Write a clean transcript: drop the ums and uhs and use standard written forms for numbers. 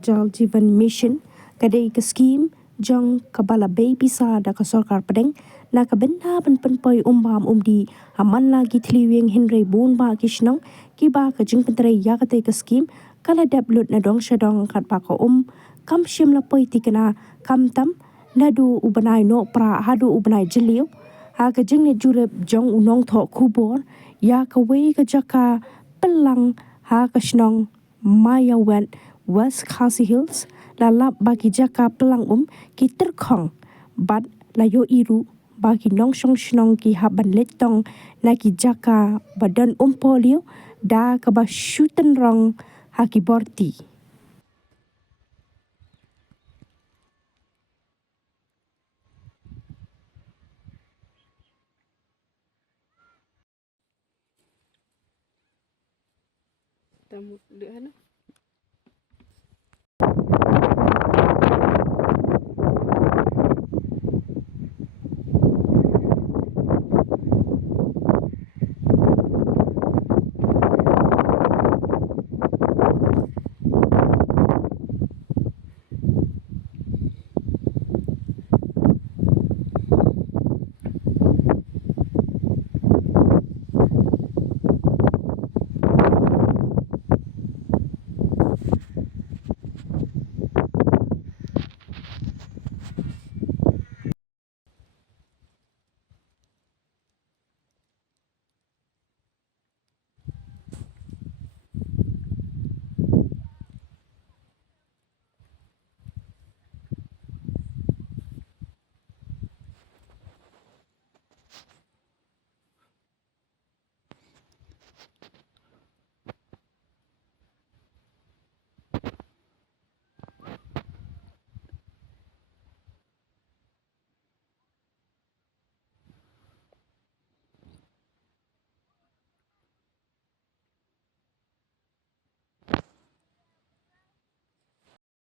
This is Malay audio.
Jal Jeevan Mission kadai ke skim jong kabala baby sa da ka sorkar pedeng na ka benda penpoi umbam umdi haman lagi tliwing hinre bun ba ki Shnong kiba ka jing pentre ya ka te ke skim kala dablut na dong shadong kat pa ko kam shim la poi tikana kam tam naduh ubanai no pra hadu ubanai jeliu ha ka jing ne jurep jong unong tho khubor ya ka wei ka jaka pelang ha ka Shnong Maya went West Khasi Hills la lap bagi jaka pelang ki Tyrkhong bat la yo iru bagi Nonshong Shnong ki haban letong na ki jaka badan Umpohliew da ka ba shuten rong haki borti. Tamu lửa